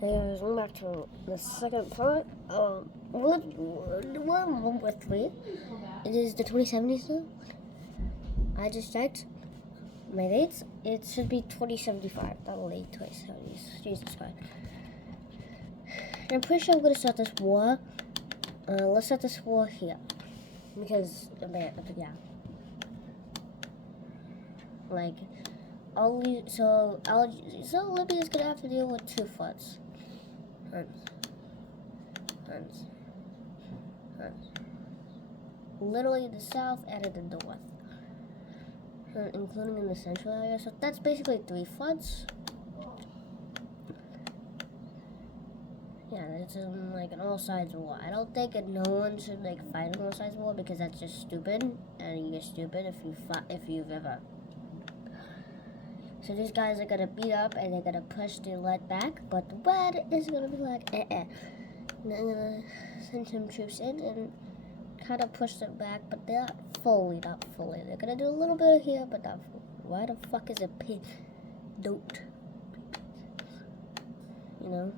Hey guys, welcome back to the second part. We're on number 3. It is the 2070s now. I just checked my dates. It should be 2075, not late 2070s. Jesus Christ. And I'm pretty sure I'm gonna start this war. Let's start this war here. Because, yeah. Like, so Libya's gonna have to deal with 2 floods. Tons. Literally in the south and in the north. Including in the central area. So that's basically 3 floods. Yeah, it's like an all sides war. I don't think no one should fight an all sides war because that's just stupid, and you're stupid if you've ever. So these guys are gonna beat up and they're gonna push the red back, but the red is gonna be like And they're gonna send some troops in and kind of push them back, but they're not fully. They're gonna do a little bit here, but not fully. Why the fuck is a pig? Don't. You know?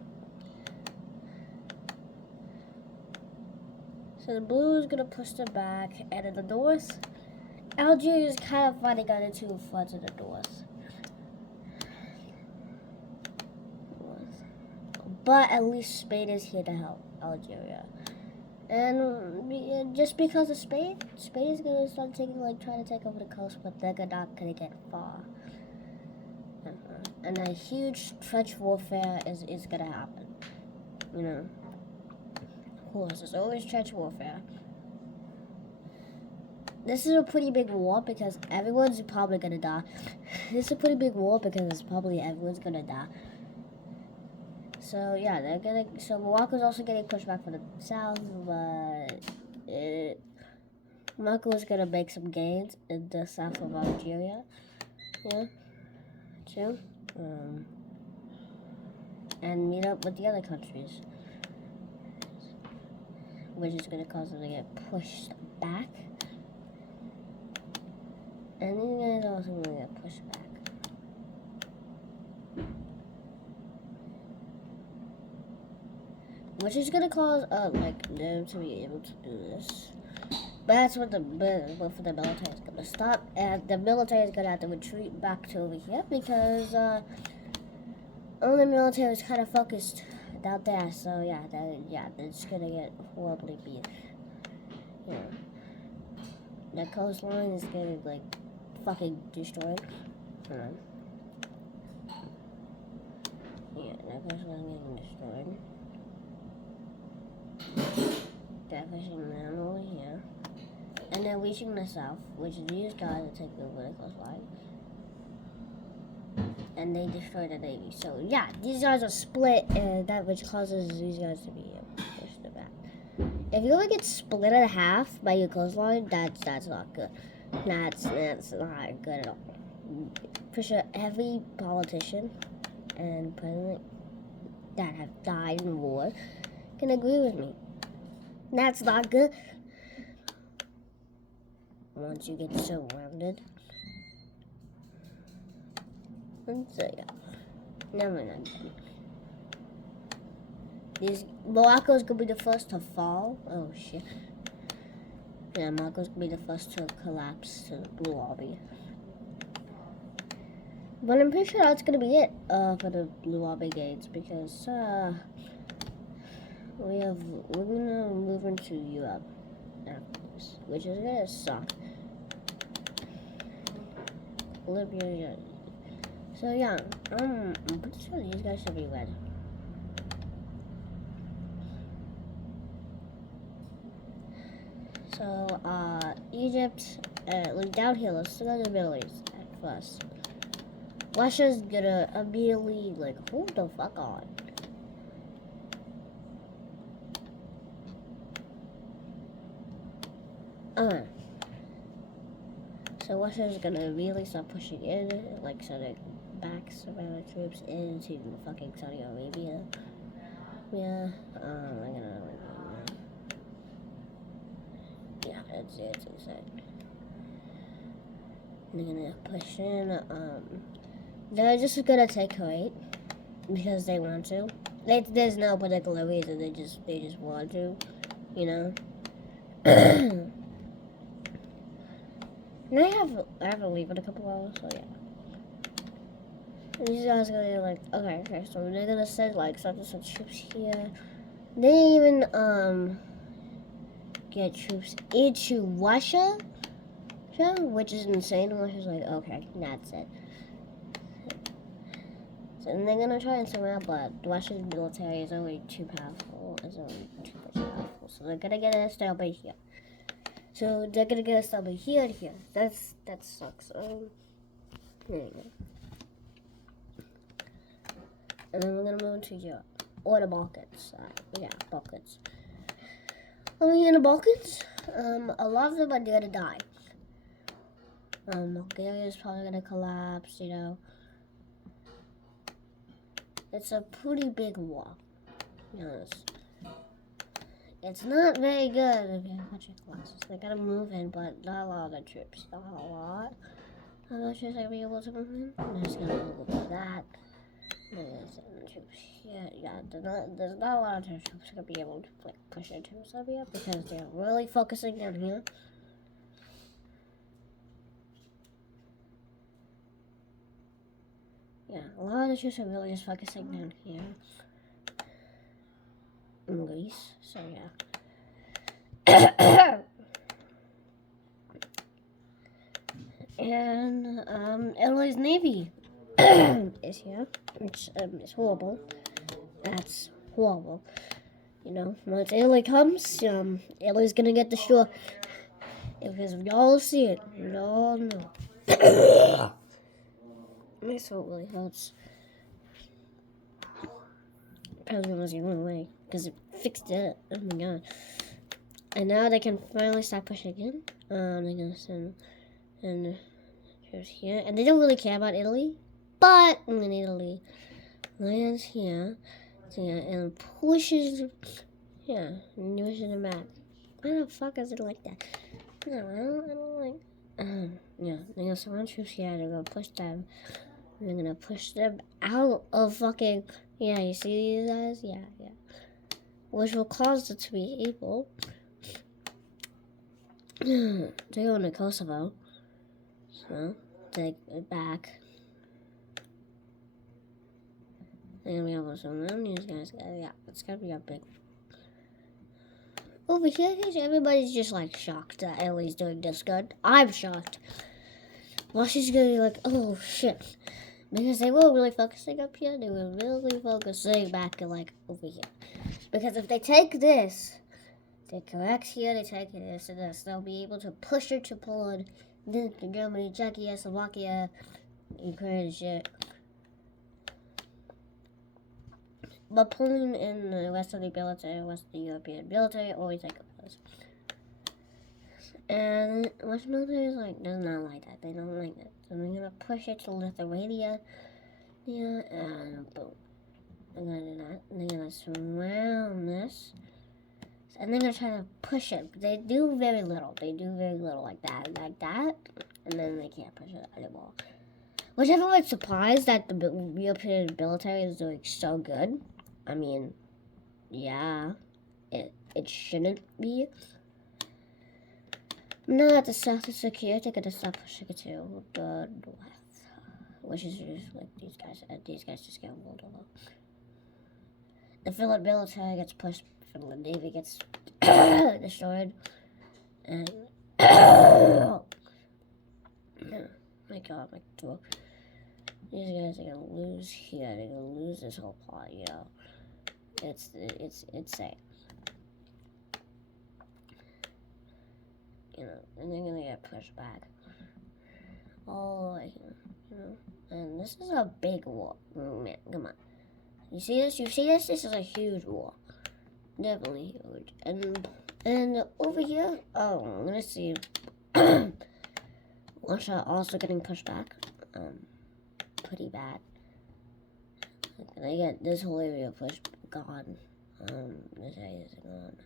So the blue is gonna push them back, and in the north, Algeria is kind of fighting on the 2 floods in the north. But at least Spain is here to help Algeria. And just because of Spain is gonna start trying to take over the coast, but they're not gonna get far. And a huge trench warfare is gonna happen. You know. Of course, there's always trench warfare. This is a pretty big war because everyone's probably gonna die. This is a pretty big war because everyone's gonna die. So yeah, so Morocco's also getting pushed back from the south, but Morocco's gonna make some gains in the south of Algeria. Yeah, too. And meet up with the other countries, which is gonna cause them to get pushed back. And these guys are also gonna get pushed back. Which is gonna cause them to be able to do this. But that's what for the military is gonna stop, and the military is gonna have to retreat back to over here because all the military is kind of focused out there. So yeah, it's gonna get horribly beat. Yeah, the coastline is getting fucking destroyed. Yeah, the coastline is getting destroyed. They're pushing them over here. And they're reaching the south, which these guys are taking over the coastline. And they destroy the navy. So yeah, these guys are split, and that which causes these guys to be pushed back. If you ever get split in half by your coastline, that's not good. That's not good at all. For sure, every politician and president that have died in war can agree with me. That's not good. Once you get surrounded. And so yeah. Never mind. Morocco's gonna be the first to fall. Oh shit. Yeah, Morocco's gonna be the first to collapse to the Blue Army. But I'm pretty sure that's gonna be it for the Blue Army gates because we're gonna move into Europe after this, which is gonna suck. Libya. So yeah, I'm pretty sure these guys should be red. So Egypt, down here. Let's go to the Middle East at first. Russia's gonna immediately hold the fuck on. So Russia's gonna really start pushing in, so they back some of the troops into fucking Saudi Arabia. Yeah, it's insane. They're gonna push in. They're just gonna take Kuwait because they want to. There's no particular reason. They just want to, you know. And I have to leave in a couple hours, so yeah. And these guys are gonna be like, okay, so they're gonna send like such and such troops here. They even get troops into Russia, which is insane. Russia's like, okay, that's it. So, and they're gonna try and surround, but Russia's military is only too powerful. It's only too much powerful. So they're gonna get a stalemate here. So they're gonna get a stalemate here and here. That sucks. Here you go. And then we're gonna move into Europe or the Balkans. Yeah, Balkans. In the Balkans, a lot of them are gonna die. Bulgaria is probably gonna collapse. You know. It's a pretty big war. Yes. It's not very good if you have a bunch of classes. They gotta move in, but not a lot of the troops. Not a lot. I'm not sure if they'll be able to move in. I'm just gonna move with that. There's troops here. Yeah, there's not a lot of troops gonna be able to like push into Serbia because they're really focusing down here. Yeah, a lot of the troops are really just focusing down here. In Greece, so yeah. And Italy's navy is here, which is horrible. That's horrible. You know, once Italy comes, Italy's gonna get destroyed. Because y'all see it, y'all know. My throat really hurts. Probably was the only way, because it fixed it. Oh my god. And now they can finally start pushing in. They're gonna send troops here. And they don't really care about Italy. But when Italy lands here, and pushes, and pushes them back. Why the fuck is it like that? No, I don't like. Yeah, they're gonna surround troops here. They're gonna push them. They're gonna push them out of fucking. Yeah, you see these guys? Yeah. Which will cause them to be able to go into Kosovo. So, take it back. They're gonna be able to surround these guys. Yeah, it's gonna be a big. Over here, everybody's just like shocked that Ellie's doing this good. I'm shocked. Russia's gonna be like, oh shit. Because they were really focusing up here, they were really focusing back and like over here. Because if they take this, they correct here, they take this and this, they'll be able to push it to Poland, then to Germany, Czechia, Slovakia, Ukraine and shit. But Poland and the rest of the military, rest of the European military always take this. And Russian military is like, does not like that. They don't like it. So they're gonna push it to Lithuania. Yeah, and boom. They're gonna do that. And they're gonna surround this. And they're gonna try to push it. But they do very little. They do very little like that. And then they can't push it anymore. Which everyone's surprised that the European military is doing so good. I mean, yeah. It shouldn't be. No, the south is secure. They're gonna stop pushing it to the north. Which is just like these guys just get rolled over. The Finland military gets pushed, Finland navy gets destroyed, and my god, my throat. These guys are gonna lose here. They're gonna lose this whole plot. You know, it's insane. You know, and they're gonna get pushed back all the way here. You know, and this is a big war. Man, come on. You see this? This is a huge war. Definitely huge. And over here, oh, I'm gonna see Russia also getting pushed back. Pretty bad. They get this whole area pushed gone. This area is gone.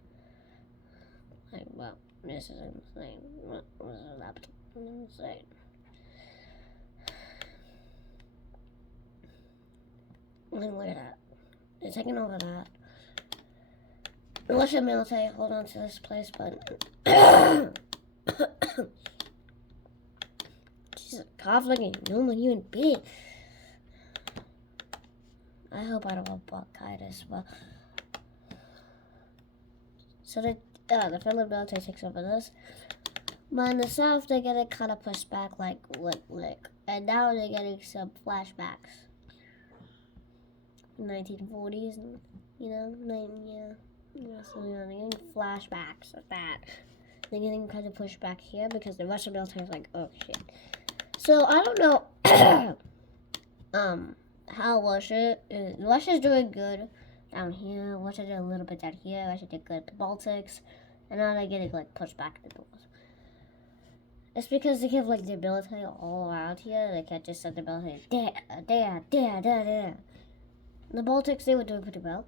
Like, well, this is insane. What was that? Insane. And look at that. They're taking over that. The Russian military hold on to this place, but Jesus, cough like a normal human being. I hope I don't have bronchitis, but so the Finland military takes over this. But in the south, they're getting kind of pushed back, and now they're getting some flashbacks. 1940s, so they're getting flashbacks of that. They're getting kind of pushed back here because the Russian military is like, oh shit. So I don't know, how Russia is. Russia's doing good down here. Russia did a little bit down here. Russia did good in the Baltics, and now they're getting like pushed back to the north. It's because they have like their military all around here. They can't just send the military there. In the Baltics, they were doing pretty well,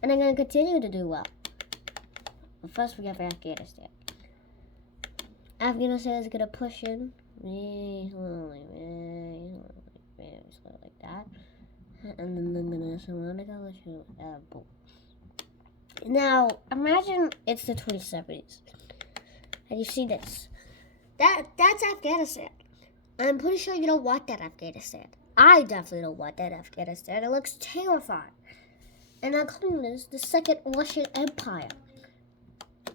and they're going to continue to do well. But first, we have Afghanistan. Afghanistan is going to push in very slowly, like that, and then they're going to surround it all with boom. Now, imagine it's the 2070s, and you see this. That's Afghanistan. I'm pretty sure you don't want that Afghanistan. I definitely don't want that Afghanistan. It looks terrifying. And now coming this, the Second Russian Empire.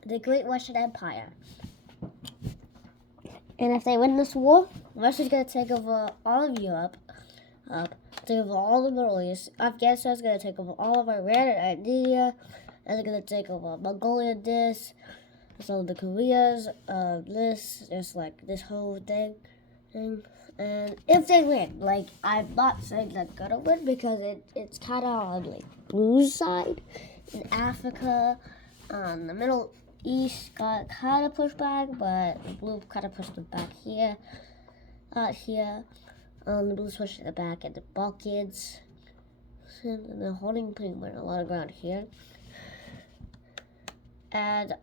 The Great Russian Empire. And if they win this war, Russia's going to take over all of Europe, take over all the Middle East. Afghanistan's going to take over all of Iran and India. And they're going to take over Mongolia, so the Koreas, just like this whole thing. And if they win, like, I'm not saying they're gonna win because it's kind of on like blue side. In Africa, the Middle East got kind of pushed back, but the blue kind of pushed them back here, not here. The blues pushed it back at the Balkans, and they're holding pretty much a lot of ground here. And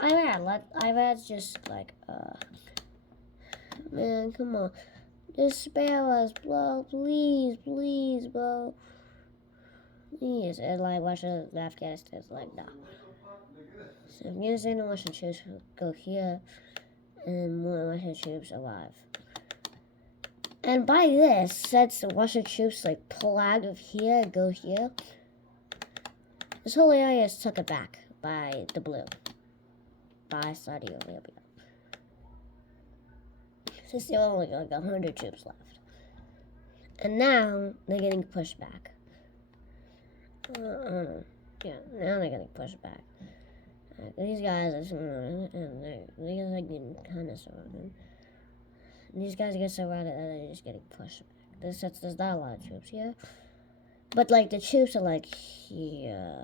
Iran's just like, man, come on, just spare us, bro, please, bro, please. And like Russia and Afghanistan's like, no. So Afghanistan and Russian troops go here, and more Russian troops arrive. And by this, since the Russian troops like pull out of here and go here, this whole area is taken back by the blue, by Saudi Arabia. Since there are only like 100 troops left. And now they're getting pushed back. Now they're getting pushed back. These guys are getting kind of surrounded. These guys get surrounded and they're just getting pushed back. There's not a lot of troops here. But like the troops are like here.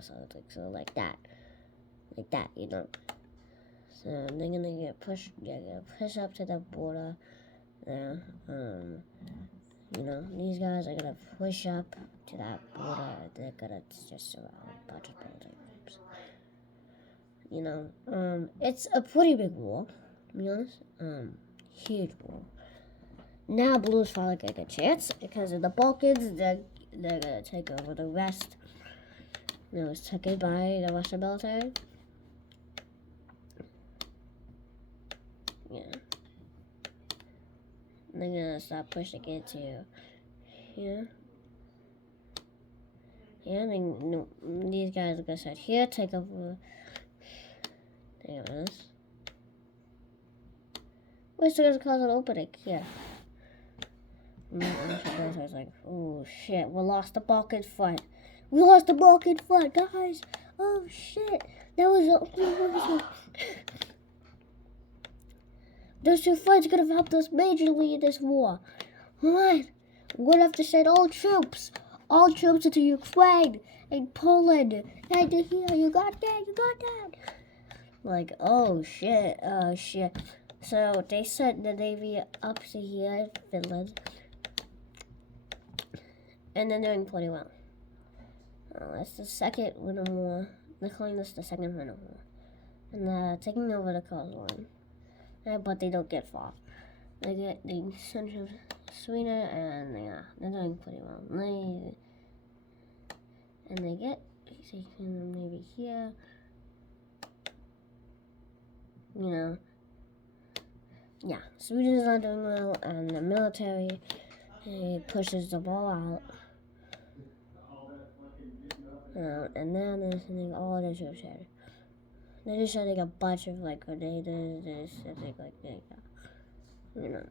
So like that. Like that, So they're gonna get pushed. They're gonna push up to the border. These guys are gonna push up to that border. They're gonna just surround a bunch of military groups. It's a pretty big war, to be honest. Huge war. Now Blue's finally gonna get a chance because in the Balkans, they're gonna take over the rest. It's taken by the Russian military. Yeah. They're gonna start pushing it to here. Yeah, these guys are gonna start here, take over. There it is. We're still gonna cause an opening here. I was like, oh shit, we lost the Balkan front. We lost the Balkan front, guys. Oh shit. That was those two fronts could have helped us majorly in this war. What? We're gonna have to send all troops into Ukraine and Poland. And here, you got that. Like, oh shit. So they sent the Navy up to here in Finland. And they're doing pretty well. That's the second winter war. They're calling this the second winter war. And they're taking over the coastline. But they don't get far. They send to Sweden, and they're doing pretty well. and they get maybe here, you know. Yeah, Sweden's not doing well, and the military pushes the ball out. And now they're sending all the troops here. They're just sending a bunch of like grenades, I think like you know.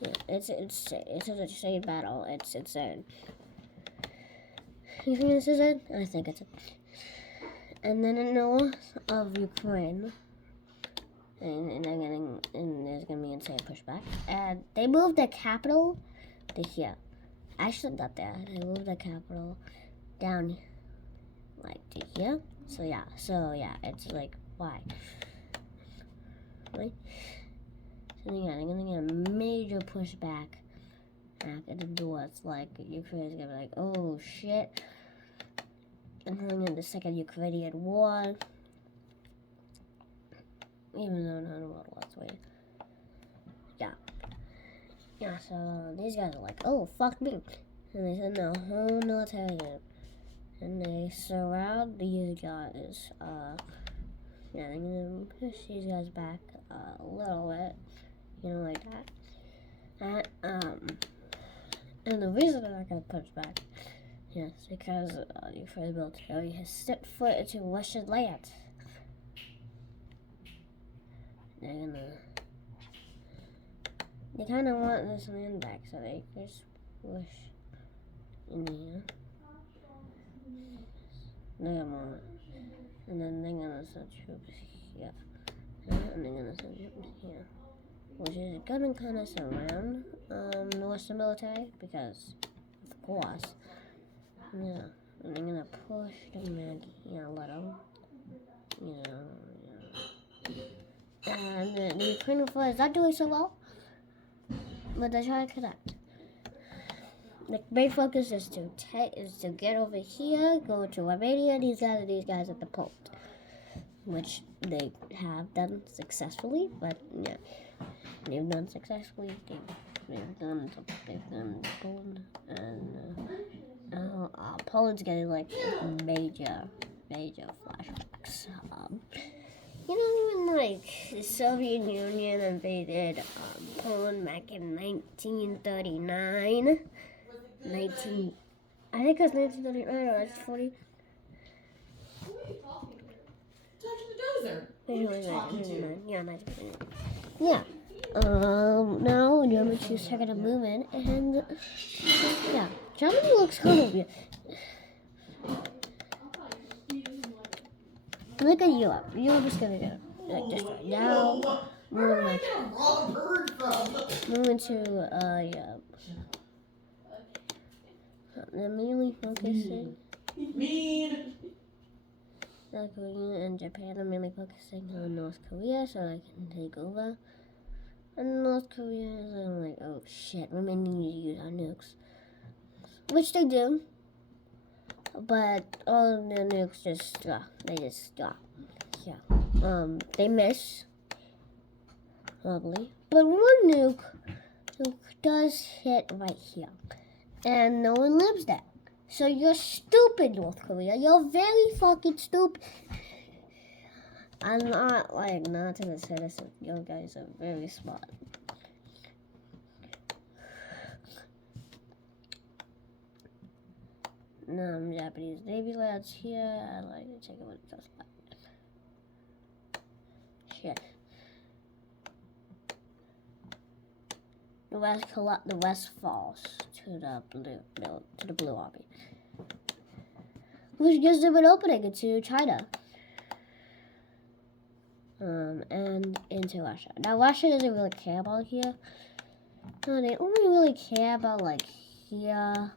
Yeah, it's an insane battle. It's insane. You think this is it? I think it's it. And then in the north of Ukraine, and there's gonna be insane pushback. And they moved the capital to here. Actually, not there. They moved the capital down, like to here. So yeah, it's like why? Right? So yeah, they're gonna get a major pushback back at the north. Like Ukraine's gonna be like, oh shit. And going into the second Ukrainian war. Even though none of World War III. Yeah, so these guys are like, oh, fuck me. And they send the whole military in. And they surround these guys. They're gonna push these guys back a little bit. Like that. And the reason they're not gonna push back is because the Ukrainian military has stepped foot into Russian land. They kind of want this land back, so they just push in here. And then they're gonna send troops here. And they're gonna send troops here. Which is gonna kind of surround the Western military, because, of course, yeah. And they're gonna push them back here a little. And the Ukrainian flag is not doing so well, but they're trying to connect. The main focus is to get over here, go to Romania, these guys at the Poland, which they have done successfully. But yeah, they've done successfully. They've done Poland, and Poland's getting like major flashbacks. When like the Soviet Union invaded Poland back in 1939. I think it was 1939 or 1940. Yeah, 1939. Yeah. Now Germany is taking a movement, and yeah, Germany looks kind of weird. Look at Europe. Europe is gonna go like this right now. Moving to Europe. They're mainly focusing. South Korea and Japan are mainly focusing on North Korea so they can take over. And North Korea is like, oh shit, we may need to use our nukes. Which they do. But all of the nukes they stop. Yeah. They miss. Probably. But one nuke does hit right here. And no one lives there. So you're stupid, North Korea. You're very fucking stupid. I'm not to the citizens. You guys are very smart. Japanese Navy lads here. I'd like to check out what it does like. Shit. The West falls to the Blue Army, which gives them an opening into China, and into Russia. Now Russia doesn't really care about here. No, they only really care about like here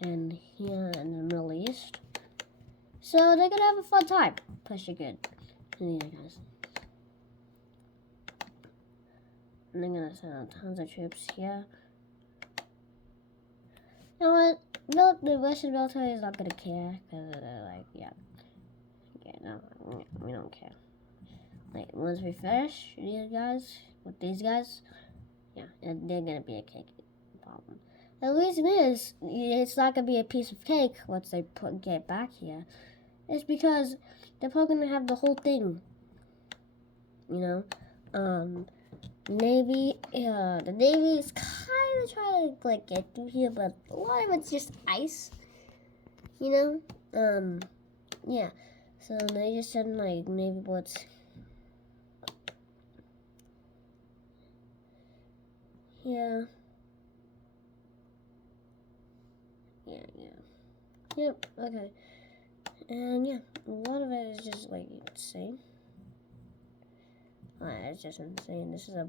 and here in the Middle East. So they're gonna have a fun time pushing it to these guys. And they're gonna send out tons of troops here. You know what? No, the Russian military is not gonna care because they're like, yeah, no, we don't care. Like once we finish these guys, yeah, and they're gonna be a cake problem. The reason is it's not gonna be a piece of cake once they get back here. It's because they're probably gonna have the whole thing. You know, Navy. The Navy is kind of trying to like get through here, but a lot of it's just ice. Yeah. So they just send like Navy boats. Yeah. Yep, okay. And yeah, a lot of it is just like insane. It's just insane. This is a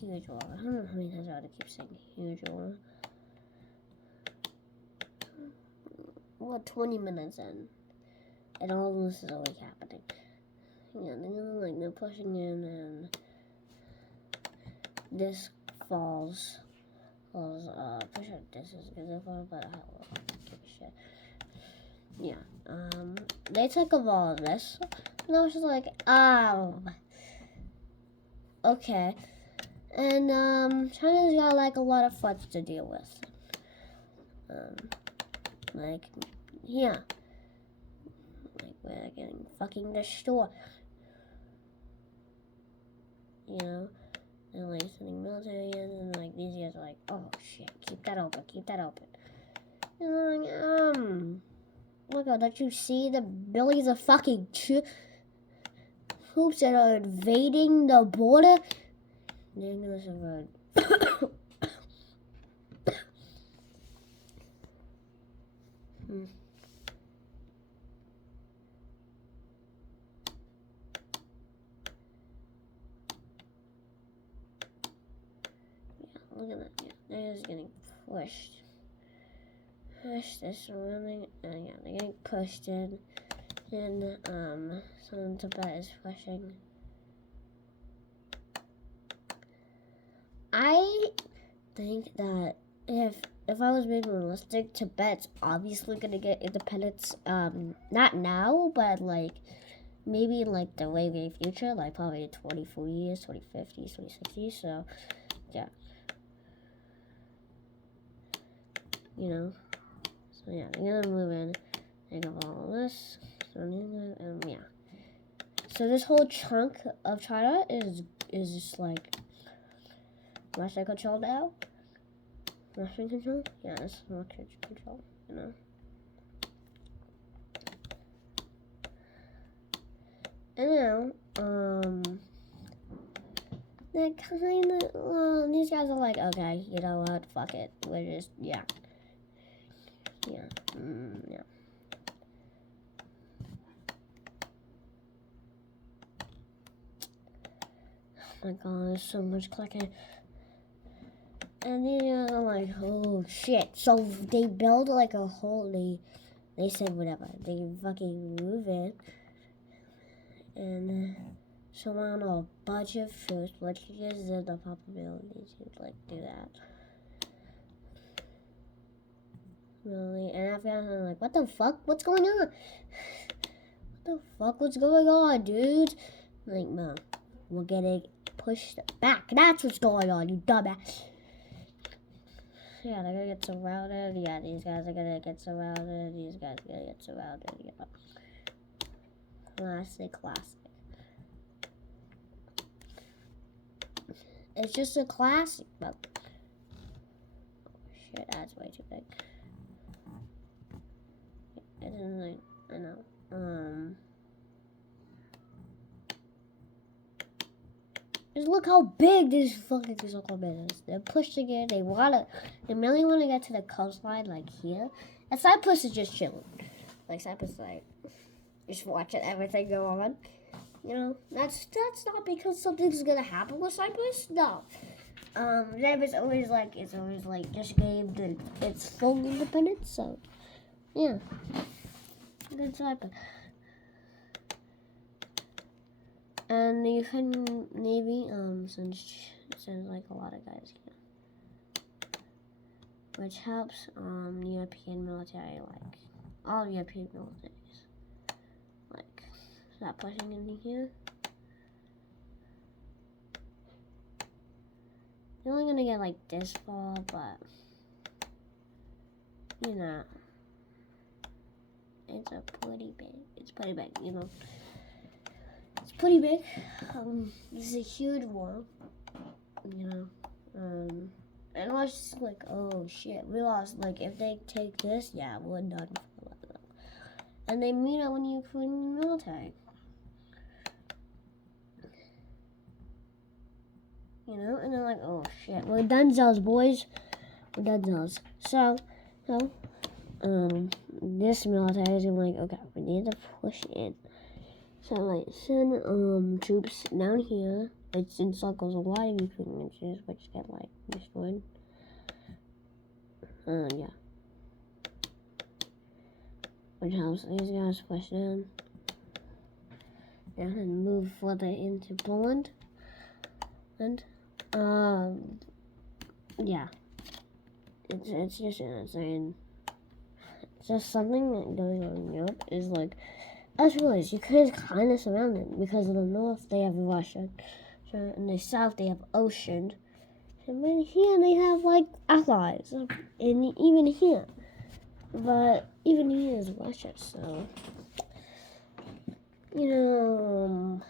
huge wall. I don't know how many times I have to keep saying huge wall. We're 20 minutes in, and all this is already happening. Yeah, they're pushing in, and this falls. Pretty sure this is gonna fall, but I don't give a shit. Yeah, they took of all of this, and I was just like, oh, okay. And, China's got, like, a lot of fights to deal with. Yeah. Like, we're getting fucking destroyed. And, like, sending military in, and, like, these guys are like, oh, shit, keep that open. And I'm like, oh my god, don't you see the billions of fucking troops that are invading the border? The English word. Look at that. Yeah, they're just getting pushed. They're surrounding. Yeah, they're getting pushed in. And, some Tibet is pushing. I think that if I was being realistic, Tibet's obviously gonna get independence. Not now, but like maybe in like the way very future, like probably in 2040 years, 2050s, 2060s. So yeah, So yeah, they're gonna move in. Think of all of this. Yeah. So this whole chunk of China is just like Russia control now. Russian control? Yeah, it's Russian control, And now, they're kind of, these guys are like, okay, you know what, fuck it, we're just, yeah. Oh my god, there's so much clicking. And then I'm like, oh shit. So they build like a whole, they said whatever. They fucking move in. And surround a bunch of troops, which is the possibility to like do that. Really? And after I'm like, what the fuck? What's going on? What the fuck? What's going on, dude? Like, no. We're getting pushed back. That's what's going on, you dumbass. Yeah, they're gonna get surrounded. Yeah, these guys are gonna get surrounded. These guys are gonna get surrounded. Yeah. Classic. It's just a classic, but shit, that's way too big. It isn't like, I know. Just look how big this fucking circle is. They're pushing it. They really want to get to the coastline, like here. And Cyprus is just chilling. Like Cyprus, like just watching everything go on. That's not because something's gonna happen with Cyprus. No. Cyprus always just gained its full independence. So, yeah, good Cyprus. And the Ukrainian Navy sends like a lot of guys here, which helps European military, like all European militaries, like start pushing into here. You're only gonna get like this far, but you know, it's pretty big. It's pretty big, you know. It's pretty big. This is a huge wall, you know. And I was just like, oh shit, we lost. Like, if they take this, yeah, we're done. And they mean it when you put in the military. You know, and they're like, oh shit, we're done, boys. We're done. So, this military is like, okay, we need to push in. So, like, send troops down here. It encircles a lot of equipment, which get like destroyed. Yeah. Which helps these guys push down. And then move further into Poland. And, yeah. It's just insane. It's just something that going on in Europe is like, I just realized Ukraine is kind of surrounded because in the north they have Russia, so in the south they have ocean, and then here they have like allies, and even here, but even here is Russia, so you know,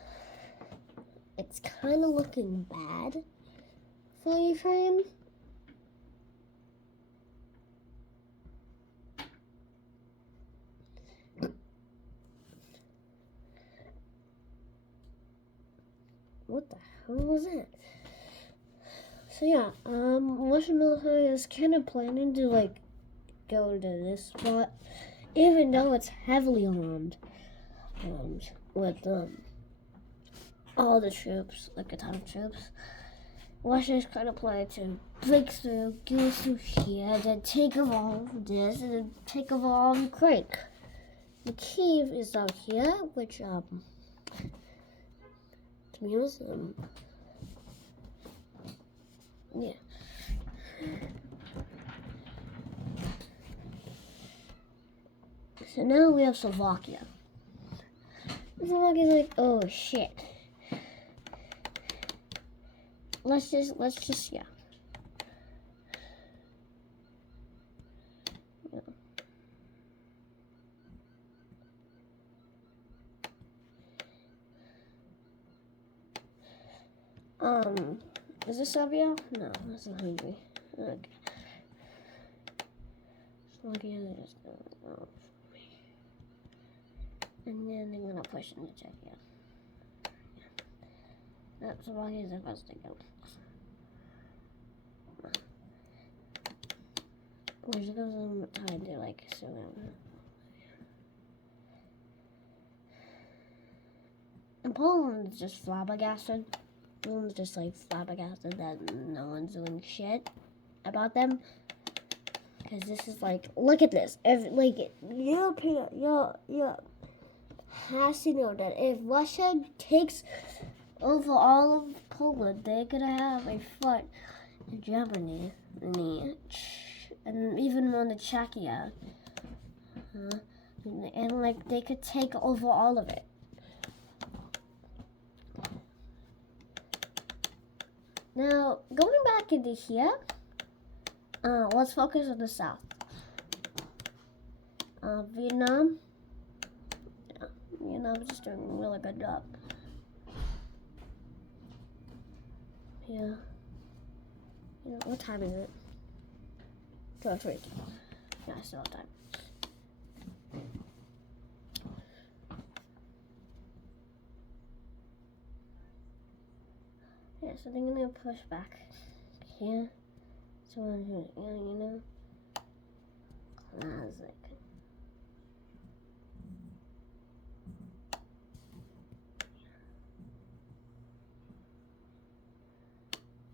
it's kind of looking bad for Ukraine. What the hell was that? So yeah, Russian military is kind of planning to like go to this spot, even though it's heavily armed, with all the troops, like a ton of troops. Russia's kind of planning to break through, go through here, then take over all of this, and then take over all of Ukraine. The Kiev is out here, which to be honest, yeah. So now we have Slovakia. Slovakia's like, oh shit. Let's just, yeah. Is this Serbia? No, that's not Hungary. Okay. Slovakia is just gonna go. And then they're gonna push into Czechia. That's Slovakia is the first to go. Which goes on time to like surround. And Poland is just flabbergasted. Poland's just like flabbergasted that no one's doing shit about them. Because this is like, look at this. If like Europe has to know that if Russia takes over all of Poland, they're gonna have a foot in Germany and even on the Czechia. And like they could take over all of it. Now, going back into here, let's focus on the south. Vietnam. Yeah, Vietnam's just doing a really good job. Yeah. You know, what time is it? 12:03. Yeah, I still have time. Yeah, so they're gonna push back here. So you know, classic.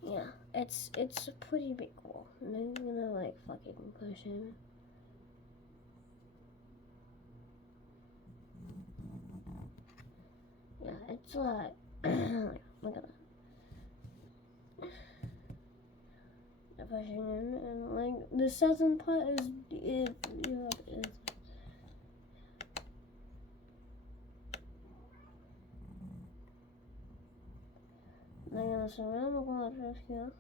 Yeah, it's a pretty big wall, and I'm gonna like fucking push in. Yeah, it's like look at that. Pushing in, and like the southern part is Europe is. They're gonna surround the water here.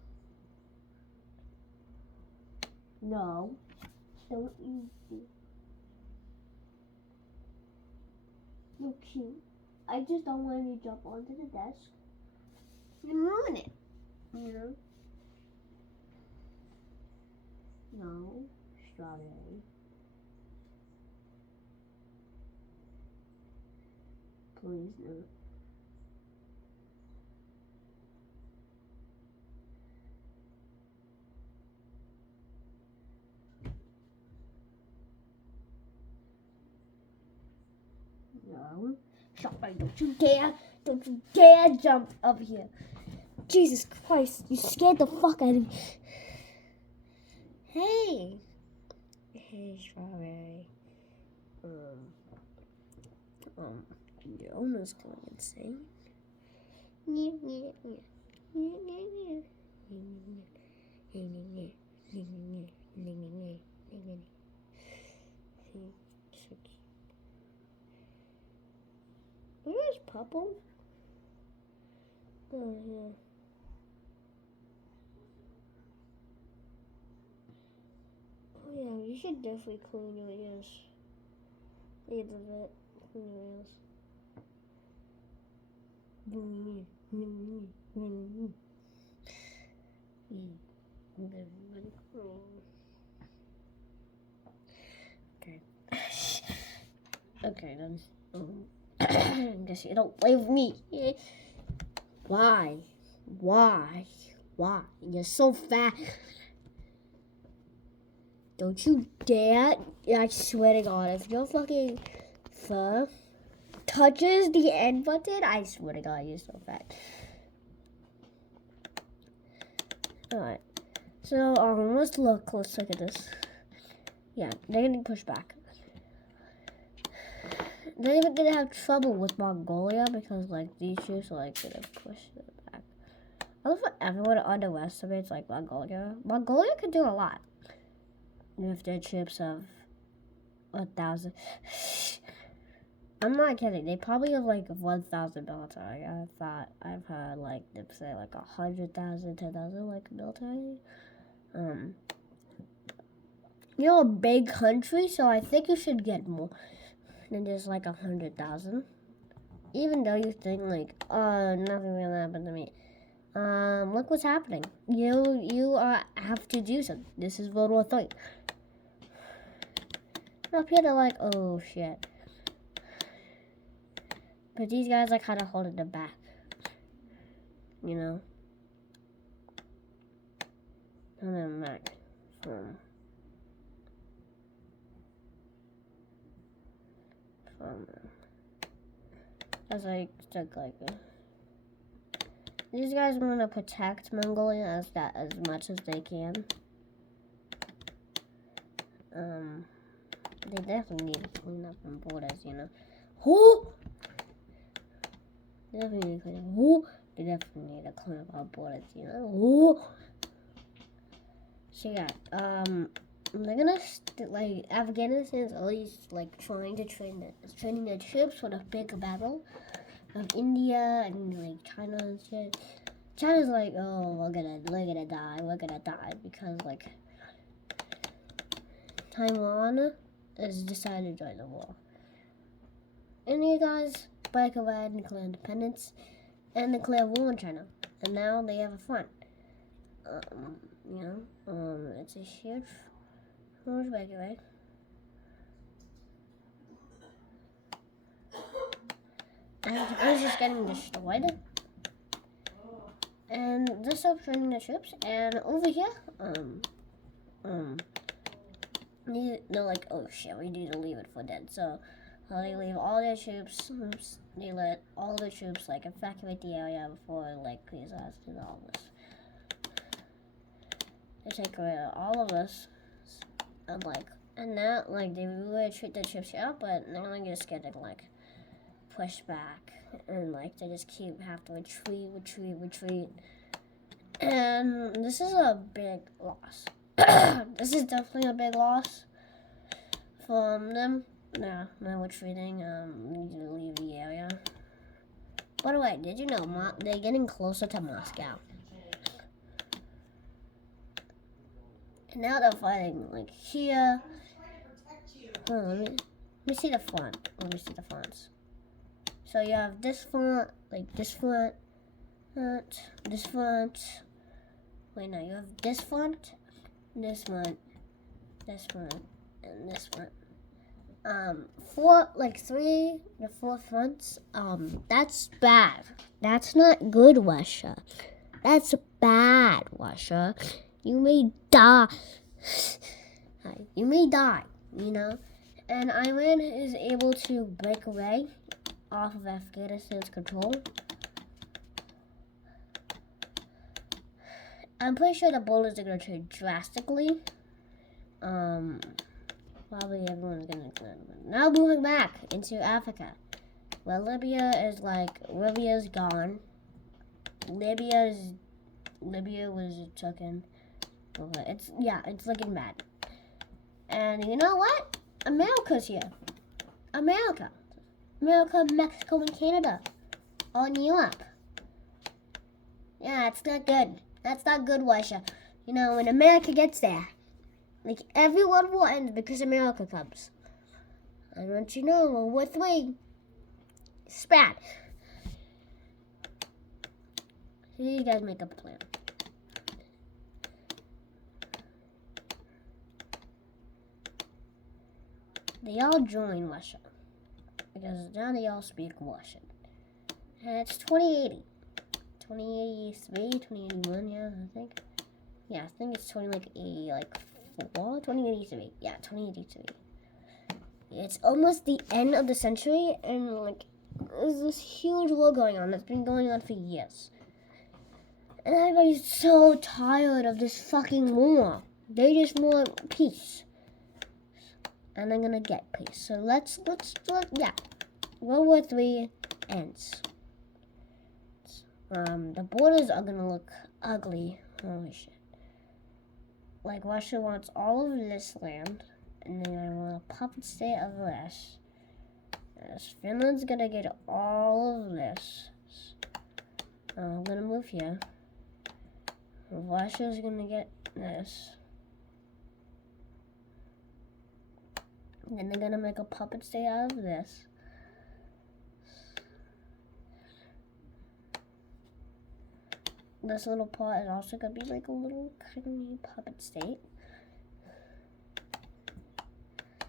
No, Don't you be. You're cute. I just don't want you to jump onto the desk and ruin it. You know? No, strawberry. Please no. No. Strawberry, don't you dare jump up here. Jesus Christ, you scared the fuck out of me. Hey. Hey, Strawberry. Your owner's going insane. Where's Pupple? Oh, yeah. Oh, yeah, you should definitely clean your ears. Leave the vet. Clean your ears. Okay. Okay, then. Guess you don't play with me. Why? You're so fat. Don't you dare. I swear to God, if your fucking fur touches the end button, I swear to God, you're so fat. Alright. So, let's look at this. Yeah, they're getting pushed back. They're even gonna have trouble with Mongolia because, like, these troops are, like, gonna push them back. I love what everyone underestimates, like, Mongolia. Mongolia could do a lot if their troops have 1,000. I'm not kidding. They probably have, like, 1,000 military. I've heard, like, them say, like, 100,000, 10,000, like, military. You're a big country, so I think you should get more than just, like, 100,000. Even though you think, like, nothing will happen to me. Look what's happening. You have to do something. This is World War III. Up here, they're like, oh, shit. But these guys are kind of holding them back. You know? And then back from as I stuck like these guys want to protect Mongolia as much as they can. They definitely need to clean up on borders, you know. They definitely need to clean up our borders, you know. So yeah, they're gonna like Afghanistan's always like training their troops for the big battle of India and like China and shit. China's like, oh, we're gonna die because like Taiwan has decided to join the war. And you guys break away and declare independence and declare war on China. And now they have a front. You know, it's a huge breakaway. And Japan's just getting destroyed. And this stops training the troops. And over here, they're like, oh shit, we need to leave it for dead. So they leave all their troops. They let all the troops like evacuate the area before like these guys do all this. They take away all of us, and now like they really treat the troops here, but now they're just getting like pushed back, and like they just have to retreat, and this is a big loss. This is definitely a big loss from them. No, retreating. We need to leave the area. By the way, did you know they're getting closer to Moscow? And now they're fighting like here Hold on, let me see the font. Let me see the fonts. So you have this font, like this font, this font. Wait, no, you have this font, this font, this font, and this font. Three to four fonts. That's bad. That's not good, Russia. That's bad, Russia. You may die. You may die, you know? And Iran is able to break away off of Afghanistan's control. I'm pretty sure the borders are going to change drastically. Probably everyone's going to... Now moving back into Africa. Well, Libya's gone. Libya was taken over. It's looking bad. And you know what? America's here. America, Mexico, and Canada. All in Europe. Yeah, it's not good. That's not good, Russia. You know, when America gets there, like, everyone will end because America comes. I want you to know, World War III, it's bad. So you guys make up a plan. They all join Russia because now they all speak Russian. And it's 2080. 2083, 2081, yeah, I think. Yeah, I think it's 2083. Yeah, 2083. It's almost the end of the century, and like, there's this huge war going on that's been going on for years. And everybody's so tired of this fucking war. They just want peace. And they're gonna get peace. So let's World War III ends. The borders are gonna look ugly. Holy shit. Like, Russia wants all of this land, and then I want a puppet state of this. Finland's gonna get all of this. I'm gonna move here. Russia's gonna get this. And then they're gonna make a puppet state out of this. This little part is also gonna be like a little tiny puppet state.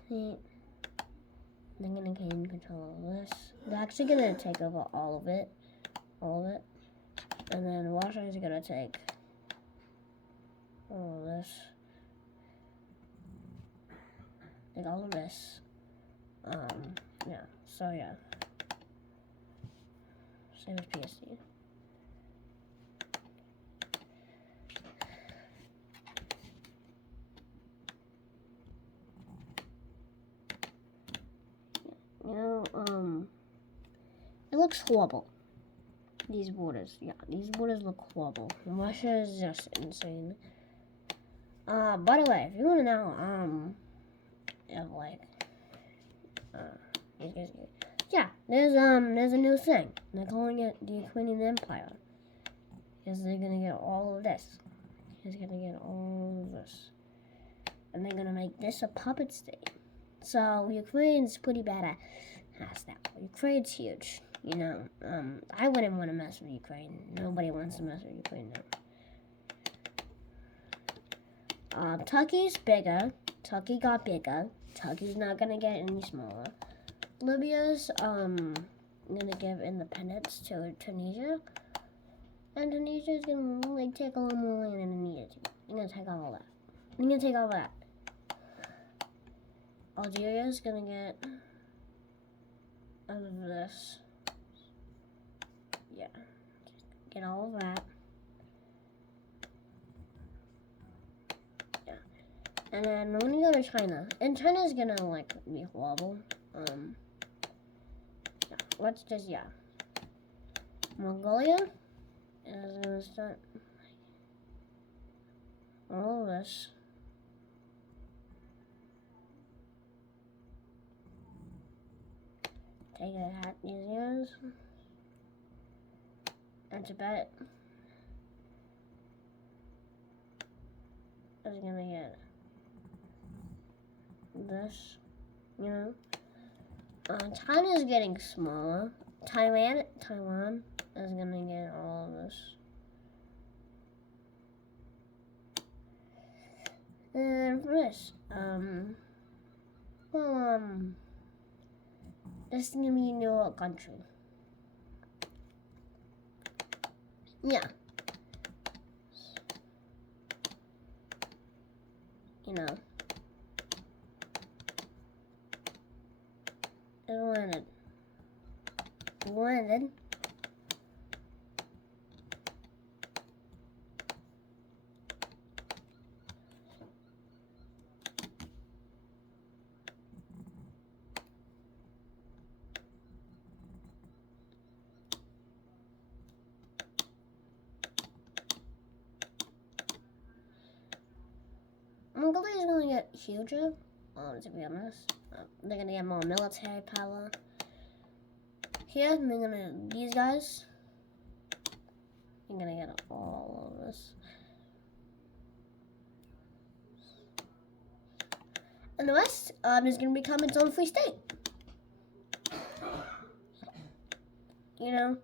They're gonna gain control of this. They're actually gonna take over all of it. And then Russia is gonna take all of this. Like all of this. Yeah. So yeah. Same as PSD. You know, it looks horrible. These borders, these borders look horrible. Russia is just insane. By the way, if you want to know, there's a new thing. They're calling it the Ukrainian Empire. Because they're gonna get all of this. And they're gonna make this a puppet state. So Ukraine's pretty bad at that. Ukraine's huge. You know, I wouldn't want to mess with Ukraine. Nobody wants to mess with Ukraine now. Turkey's bigger. Turkey got bigger. Turkey's not gonna get any smaller. Libya's gonna give independence to Tunisia. And Tunisia's gonna take a little more land than it needed to. They're gonna take all that. Algeria's gonna get all of this. Yeah. Get all of that. Yeah. And then when you go to China, and China's gonna be horrible. Mongolia is gonna start all of this. Take that, these years. And Tibet is gonna get this. you know. China is getting smaller. Taiwan is gonna get all of this. And for this, this is gonna be a new country. Yeah. You know. It landed. Mongolia is gonna get huger, to be honest. They're gonna get more military power. Here, they're gonna, these guys, they're gonna get all of this. And the West is gonna become its own free state. You know?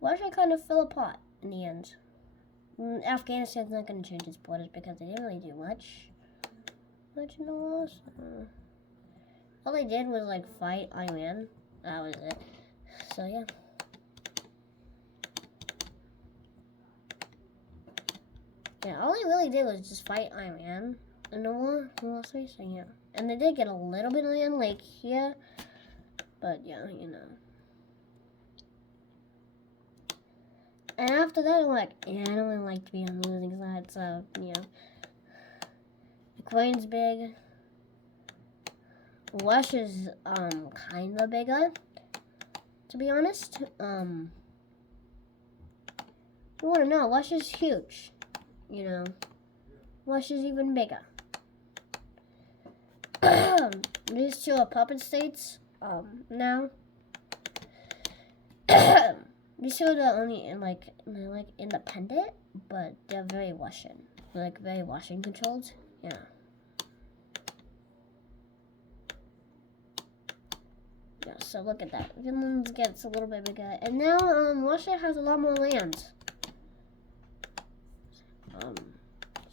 Russia kind of fell apart in the end. Afghanistan's not going to change its borders because they didn't really do much in the war. All they did was like fight Iran. That was it. So yeah. Yeah, all they really did was just fight Iran in the war, mostly. So yeah, and they did get a little bit of land like here, but yeah, you know. And after that, I'm like, yeah, I don't really like to be on the losing side, so, you know. Ukraine's big. Russia's, kind of bigger, to be honest. You want to know, Russia's huge, you know. Russia's even bigger. These two are puppet states, now. These two are only they're independent, but they're very Russian. They're like very Russian controlled. Yeah. Yeah, so look at that. Finland gets a little bit bigger. And now Russia has a lot more land.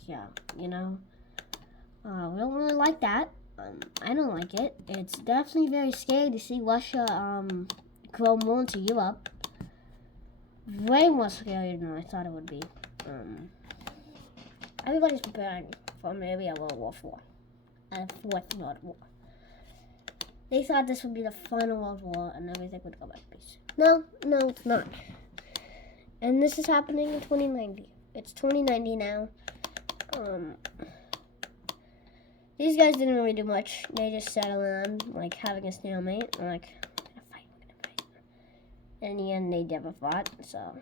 Yeah, you know. We don't really like that. I don't like it. It's definitely very scary to see Russia grow more into Europe. Way more scary than I thought it would be. Everybody's preparing for maybe a World War IV. A fourth World War. They thought this would be the final World War and everything would go back to peace. No, it's not. And this is happening in 2090. It's 2090 now. These guys didn't really do much. They just sat around, like, having a stalemate. Like, we're gonna fight. In the end, they never fought, so.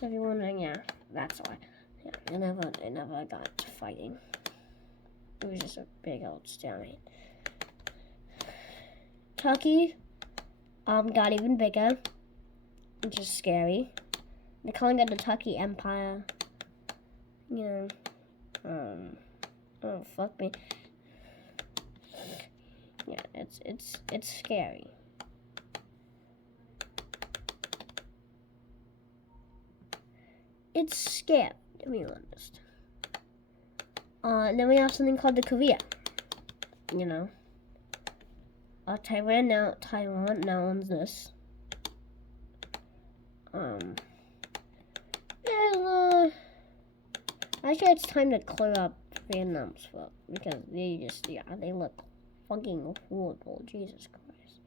If you're wondering, yeah, that's why. Yeah, they never got to fighting. It was just a big old stalemate. Turkey, got even bigger, which is scary. They're calling it the Turkey Empire. You know, oh fuck me. Yeah, it's scary. It's scary, to be honest. Then we have something called the Korea. You know. Taiwan now owns this. Actually, it's time to clear up Vietnam's foot because they look fucking horrible. Jesus Christ.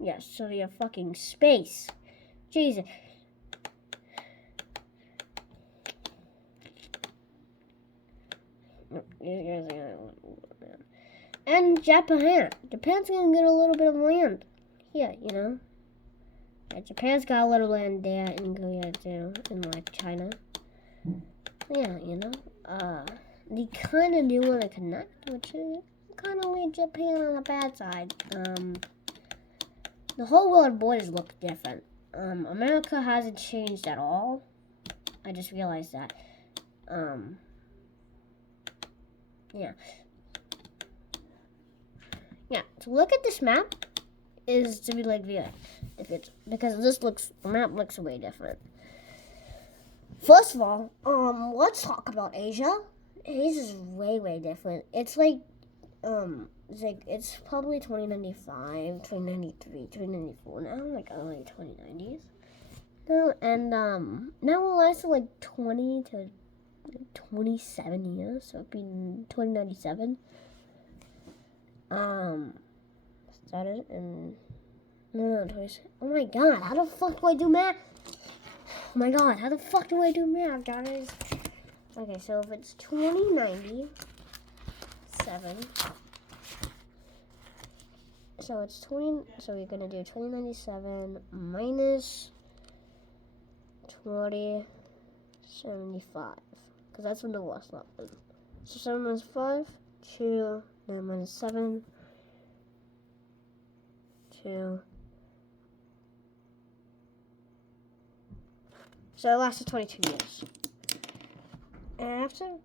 Yes, so you're fucking space. Jesus. And Japan. Japan's gonna get a little bit of land here, you know. Yeah, Japan's got a little land there in Korea too, in like China. Yeah, you know. They kind of do want to connect, which is kind of leave Japan on the bad side. The whole world borders look different. America hasn't changed at all. I just realized that. Yeah. Yeah, to look at this map is to be like, yeah, if it's because the map looks way different. First of all, let's talk about Asia. Asia's way different. It's probably 2095, 2093, 2094 now, like early 2090s. No, and now will last for like 20 to 27 years, so it'd be 2097. Started in no, oh my god, how the fuck do I do math? Oh my god, how the fuck do I do math, guys? Okay, so if it's 2097, so it's 20, so we're gonna do 2097 minus 2075, because that's when the war stopped. So 7 minus 5, 2, then minus 7, 2. So it lasted 22 years. And after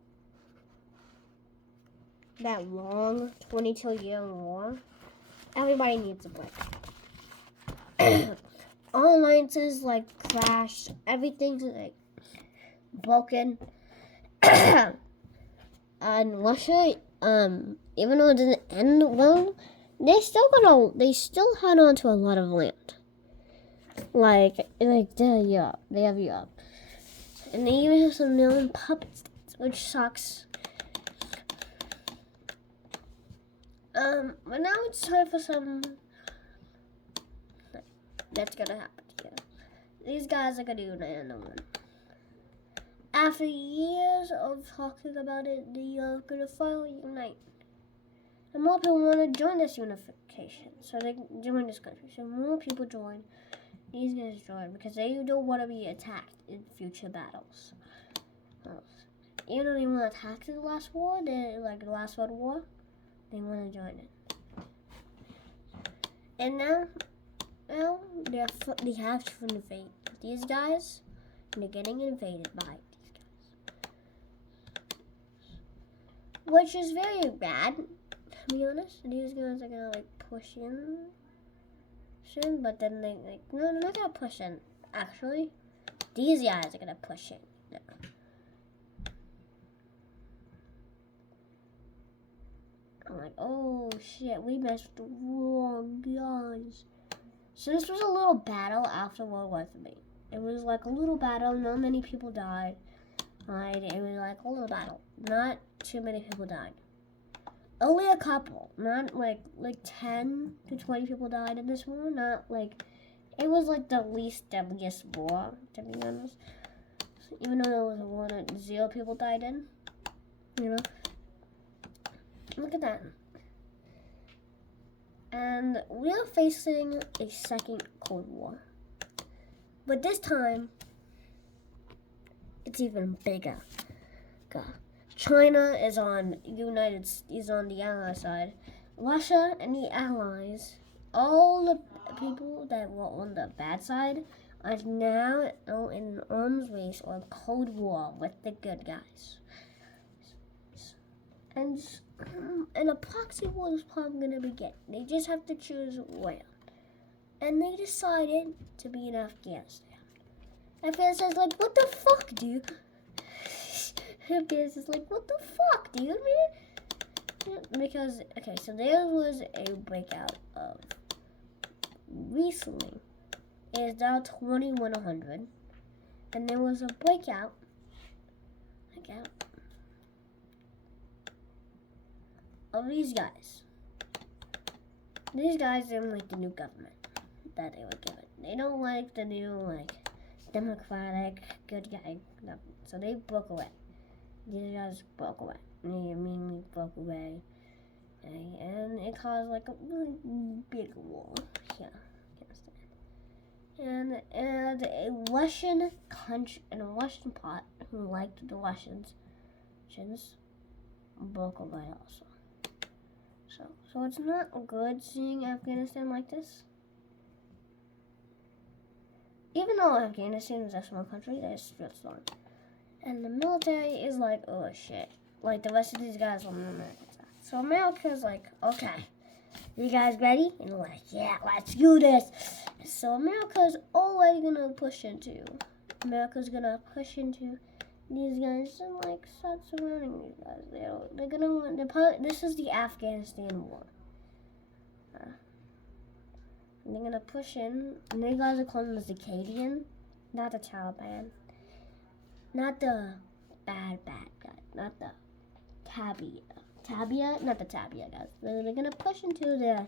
that long 22-year war, everybody needs a break. All alliances like crashed, everything's like broken. And Russia, even though it didn't end well, they still held on to a lot of land. Like they have Europe, and they even have some million puppet states, which sucks. But now it's time for some that's gonna happen here. These guys are gonna unite in the one. After years of talking about it, they are gonna finally unite. And more people want to join this unification, so they can join this country. So more people join. These guys join because they don't want to be attacked in future battles. Even though they weren't attacked in the last war, the last World War, they want to join it. And now they have to invade these guys, and they're getting invaded by these guys, which is very bad. To be honest, these guys are gonna push in. But then no, they're not gonna push in. Actually, these guys are gonna push in. No. I'm like, oh shit, we messed with the wrong guys. So this was a little battle after World War III. It was like a little battle. Not many people died. Right? It was like a little battle. Not too many people died. Only a couple, not like 10 to 20 people died in this war. Not like, it was like the least deadliest war, to be honest. Even though there was a war that 0 people died in, you know. Look at that. And we are facing a second Cold War, but this time it's even bigger. China is on the Ally side. Russia and the Allies, all the people that were on the bad side, are now in an arms race or a Cold War with the good guys. And a proxy war is probably going to begin. They just have to choose where. And they decided to be in Afghanistan. Afghanistan's like, what the fuck, dude? Afghanistan is like, what the fuck, dude, man? Because, okay, so there was a breakout of recently. It is now 2100. And there was a breakout of these guys. These guys didn't like the new government that they were given. They don't like the new, democratic, good guy. So they broke away. These guys broke away. They immediately broke away. And it caused, a really big war here. And a Russian country, and a Russian part who liked the Russians broke away also. So it's not good seeing Afghanistan like this. even though Afghanistan is a small country, they're still strong. And the military is like, oh shit. Like the rest of these guys on the American side. So America's like, okay, you guys ready? And we're like, yeah, let's do this. So America's already gonna push into these guys and like start surrounding these guys. They're gonna this is the Afghanistan war. They're gonna push in, and these guys are calling the Zacadian, not the Taliban, not the bad guy, not the Tabia, not the Tabia guys. They're gonna push into the.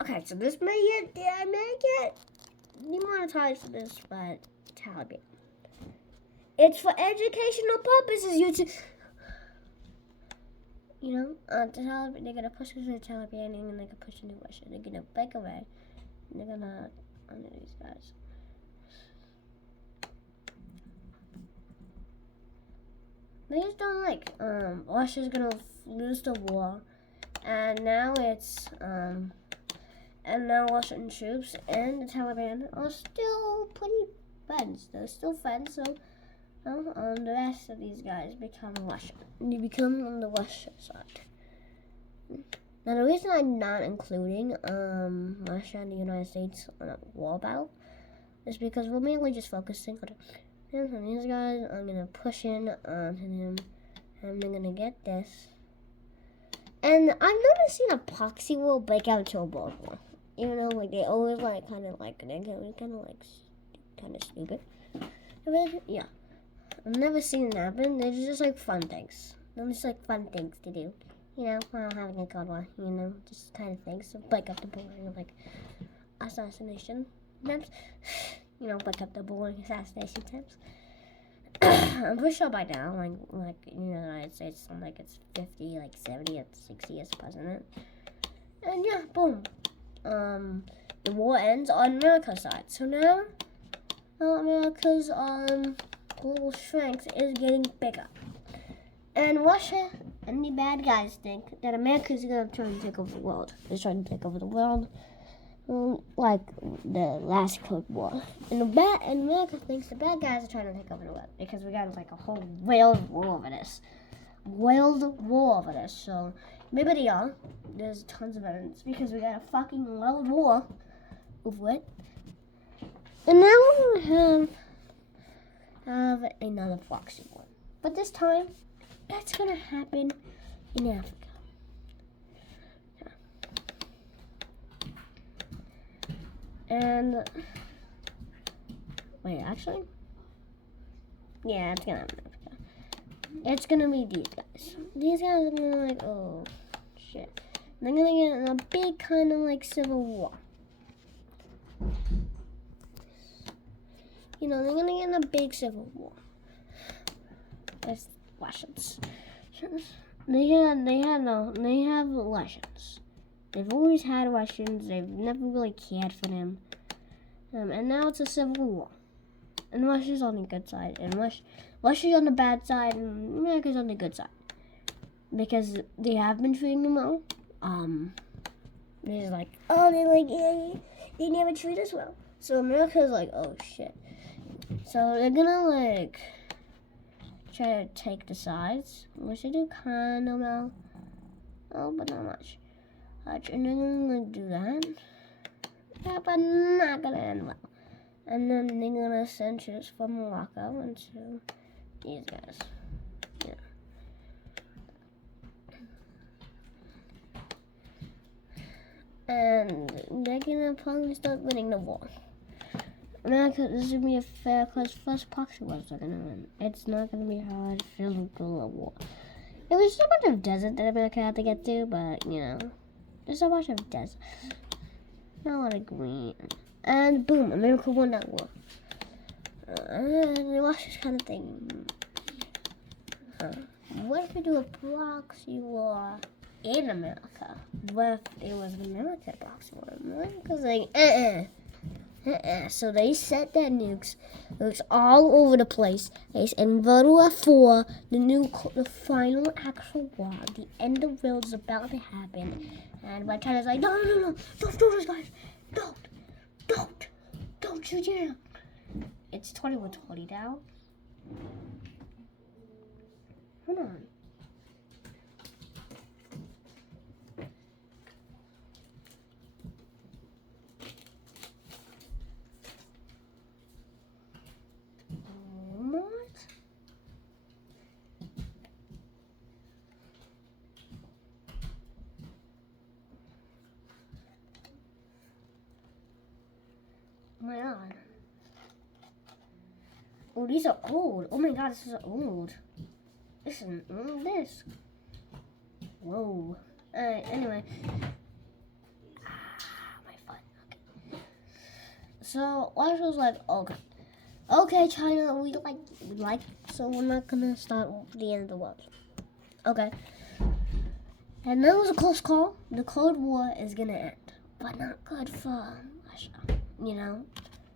Okay, so this may get demonetized for this, but Taliban. It's for educational purposes, YouTube. You know, the Taliban, they're gonna push into the Taliban, and they're gonna push into Russia. They're gonna break away. And they're gonna under these guys. They just don't like. Russia's gonna lose the war, and now and now Russian troops and the Taliban are still pretty friends. They're still friends, so the rest of these guys become Russian. And you become on the Russian side. Now, the reason I'm not including Russia and the United States on a war battle is because we're mainly just focusing on these guys. I'm going to push in onto them, and they're going to get this. And I've never seen a proxy war break out into a world war. Even though like they always like kind of stupid. Yeah. I've never seen it happen. They're just like fun things. They're just like fun things to do. You know, while having a Cold War, you know, just kind of things. So break up the boring, like, assassination attempts. You know, break up the boring assassination attempts. I'm pretty sure by now, like in the United States, like it's 50, like 70, and 60 as president. And yeah, boom. The war ends on America's side. So now, America's global strength is getting bigger. And Russia and the bad guys think that America is going to try to take over the world. They're trying to take over the world like the last Cold War. And America thinks the bad guys are trying to take over the world because we got like a whole world war over this. So maybe they are. There's tons of evidence because we got a fucking world war over it. And now we have another proxy war. But this time, that's gonna happen in Africa. And wait, actually, yeah, it's gonna happen in Africa. It's gonna be these guys. These guys are gonna like, oh shit. They're gonna get in a big kind of like civil war. You know, they're gonna get in a big civil war. That's Russians. They have Russians. They've always had Russians. They've never really cared for them. And now it's a civil war. And Russia's on the good side. And Russia's on the bad side. And America's on the good side. Because they have been treating them well. They're like, they never treat us well. So America's like, oh shit. So they're gonna like try to take the sides, which they do kind of well. Oh, but not much. And they're gonna do that. Yeah, but not gonna end well. And then they're gonna send troops from Morocco into these guys. Yeah. And they're gonna probably start winning the war. America, this is gonna be a fair because first proxy wars are gonna win. It's not gonna be hard physical war. It was just a bunch of desert that America had to get to, but you know, there's a bunch of desert. Not a lot of green. And boom, America won that war. And we watched this kind of thing. What if we do a proxy war in America? What if it was an American proxy war? America's like, So they set their nukes all over the place. And World War IV, the final actual war, the end of the world is about to happen. And my China's like, no, don't do this, guys. Don't you dare. It's 20 now. Hold on. What? Oh my god. Oh, these are old. Oh my god, this is old. This is this. Whoa. Alright, anyway. My foot. Okay. So, Wash was like, okay, China, we like, so we're not gonna start the end of the world. Okay. And that was a close call. The Cold War is gonna end, but not good for Russia. You know,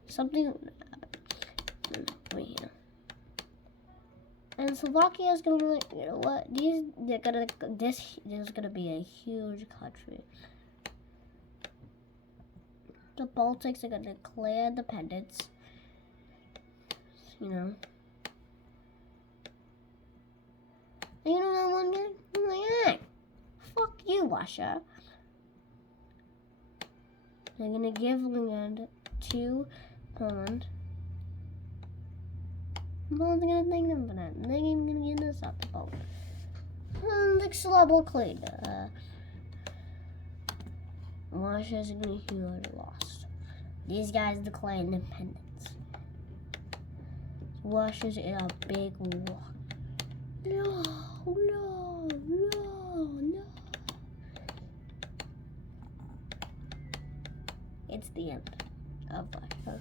something. Wait here. And Slovakia is gonna be like, you know what? This is gonna be a huge country. The Baltics are gonna declare independence. You know. And you know what I'm wondering? I'm like, hey, fuck you, Russia. They're gonna give land to Poland. Poland's gonna thank them for that. They're even gonna get us out the boat. Looks a lot more clean. Russia's gonna be huge lost. These guys declare independence. Russia's in a big war. No. It's the end of Russia.